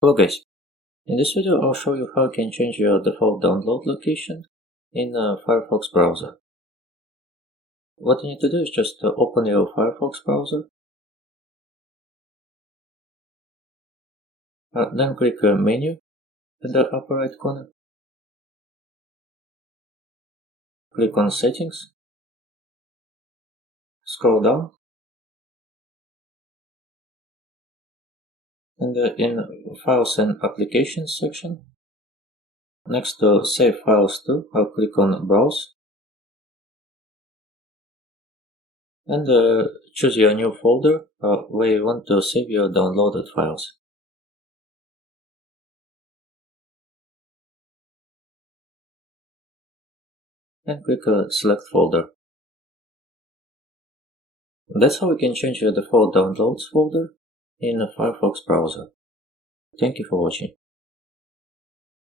Hello guys, in this video I'll show you how you can change your default download location in Firefox browser. What you need to do is just open your Firefox browser, then click Menu at the upper right corner, click on Settings, scroll down, and in Files and Applications section, next to Save Files to, I'll click on Browse, and choose your new folder where you want to save your downloaded files. And click Select Folder. That's how we can change your default downloads folder in the Firefox browser. Thank you for watching.